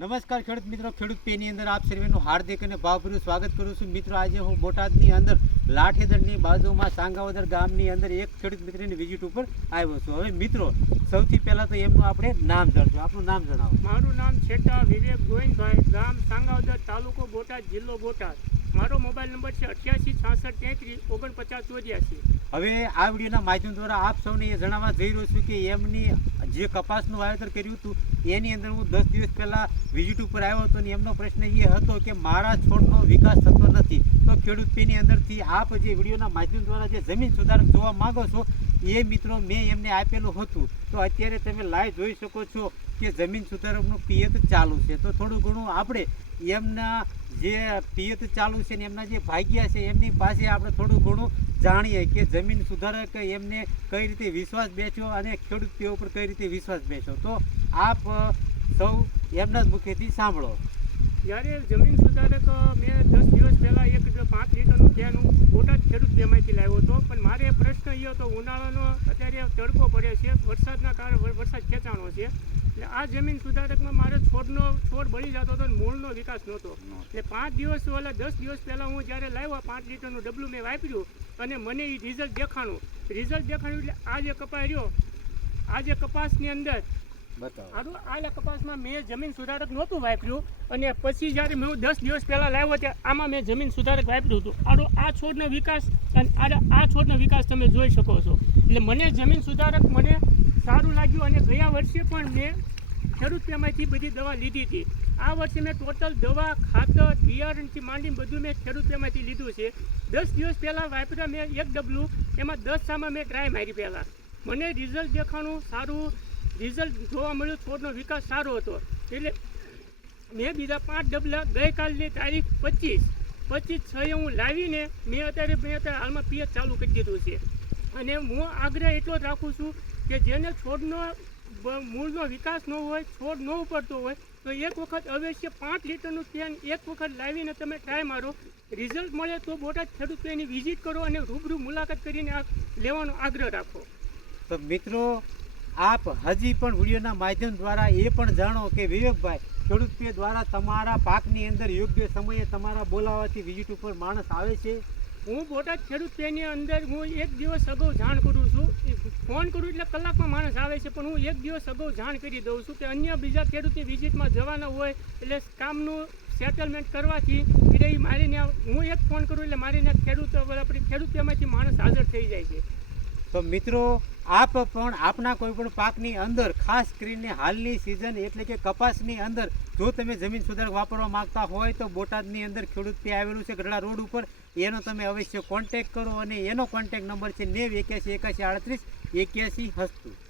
નમસ્કાર ખેડૂત મિત્રો, ખેડૂત પેની અંદર આપ સર્વેનું હાર્દિક અને ભાવભર્યું સ્વાગત કરું છું. મિત્રો આજે હું બોટાદની અંદર લાઠીદળની બાજુમાં સાંગાવદર ગામની અંદર એક ખેડૂત મિત્રની વિઝિટ ઉપર આવ્યો છું. હવે મિત્રો સૌથી પહેલાં તો એમનું આપણે નામ જાણજો. આપનું નામ જણાવો. મારું નામ છેટા વિવેક ગોવિંદભાઈ, ગામ સાંગાવદર, તાલુકો બોટાદ, જિલ્લો બોટાદ. મારો મોબાઈલ નંબર છે 88 66 33 49 84. હવે આ વિડીયોના માધ્યમ દ્વારા આપ સૌને એ જણાવવા જઈ રહ્યો છું કે એમની જે કપાસનું વાવેતર કર્યું હતું એની અંદર હું 10 દિવસ પહેલાં વિઝિટ ઉપર આવ્યો હતો અને એમનો પ્રશ્ન એ હતો કે મારા છોડનો વિકાસ થતો નથી. તો ખેડૂત પેની અંદરથી આપ જે વિડીયોના માધ્યમ દ્વારા જે જમીન સુધારક જોવા માગો છો એ મિત્રો મેં એમને આપેલું હતું. તો અત્યારે તમે લાઈવ જોઈ શકો છો કે જમીન સુધારકનું પિયત ચાલુ છે. તો થોડું ઘણું આપણે એમના જે પિયત ચાલુ છે ને એમના જે ભાગ્યા છે એમની પાસે આપણે થોડું ઘણું જાણીએ કે જમીન સુધારક એમને કઈ રીતે વિશ્વાસ બેસ્યો અને ખેડૂત પીઓ ઉપર કઈ રીતે વિશ્વાસ બેસ્યો. તો આપ સૌ એમના જ મુખેથી સાંભળો. જ્યારે જમીન સુધારક મેં 10 દિવસ પહેલાં 5 લીટરનું કેન હું બોટાદ ખેડૂત પેમાંથી લાવ્યો હતો. પણ મારે પ્રશ્ન એ હતો, ઉનાળાનો અત્યારે તડકો પડે છે, વરસાદના કારણે વરસાદ ખેંચાણો છે, એટલે આ જમીન સુધારકમાં મારે છોડ બળી જતો હતો, મૂળનો વિકાસ નહોતો. એટલે 5 દિવસ ઓલા 10 દિવસ પહેલાં હું જ્યારે લાવ્યો 5 લીટરનું ડબલું મેં વાપર્યું અને મને એ રિઝલ્ટ દેખાણું એટલે આ જે કપાસ રહ્યો, આ જે કપાસની અંદર આ કપાસમાં મેં જમીન સુધારક નહોતું વાપર્યું અને પછી જ્યારે મેં 10 દિવસ પહેલાં લાવ્યો ત્યારે આમાં મેં જમીન સુધારક વાપર્યું હતું. આ છોડનો વિકાસ અને આ છોડનો વિકાસ તમે જોઈ શકો છો. એટલે મને જમીન સુધારક મને સારું લાગ્યું અને ગયા વર્ષે પણ મેં ખેડૂત પેમાંથી બધી દવા લીધી હતી. આ વર્ષે મેં ટોટલ દવા, ખાતર, બિયારણથી માંડીને બધું મેં ખેડૂત પેમાંથી લીધું છે. 10 દિવસ પહેલાં વાપર્યા મેં એક ડબલું, એમાં 10 સામાં મેં ટ્રાય મારી પહેલાં. મને રિઝલ્ટ દેખાણું સારું, રિઝલ્ટ જોવા મળ્યું, છોડનો વિકાસ સારો હતો. એટલે મેં બીજા 5 ડબલા ગઈકાલની તારીખ 25/6 હું લાવીને મેં અત્યારે હાલમાં પિયત ચાલુ કરી દીધું છે. અને હું આગ્રહ એટલો જ રાખું છું કે જેને છોડનો મૂળનો વિકાસ ન હોય, છોડ ન ઉપડતો હોય તો એક વખત અવશ્ય 5 લીટરનું કેન એક વખત લાવીને તમે ટ્રાય મારો. રિઝલ્ટ મળે તો બોટાદ ખેડૂત પેની વિઝિટ કરો અને રૂબરૂ મુલાકાત કરીને આ લેવાનો આગ્રહ રાખો. તો મિત્રો આપ હજી પણ વિડીયોના માધ્યમ દ્વારા એ પણ જાણો કે વિવેકભાઈ ખેડૂત પે દ્વારા તમારા પાકની અંદર યોગ્ય સમયે તમારા બોલાવવાથી વિઝિટ ઉપર માણસ આવે છે. હું બોટાદ ખેડૂત પેની અંદર હું એક દિવસ અગાઉ જાણ કરું છું. ફોન કરું એટલે કલાકમાં માણસ આવે છે, પણ હું એક દિવસ અગાઉ જાણ કરી દઉં છું કે અન્ય બીજા ખેડૂતની વિઝિટમાં જવાના હોય એટલે કામનું સેટલમેન્ટ કરવાથી એટલે મારીને હું એક ફોન કરું એટલે મારીને ખેડૂત પેમાંથી માણસ હાજર થઈ જાય છે. તો મિત્રો આપ પણ આપના કોઈ પણ પાકની અંદર ખાસ કરીને હાલની સિઝન એટલે કે કપાસની અંદર જો તમે જમીન સુધારક વાપરવા માંગતા હોય તો બોટાદની અંદર ખેડૂત પે આવેલું છે ગઢડા રોડ ઉપર, એનો તમે અવશ્ય કોન્ટેક કરો અને એનો કોન્ટેક નંબર છે 90 81 81 38 81 81.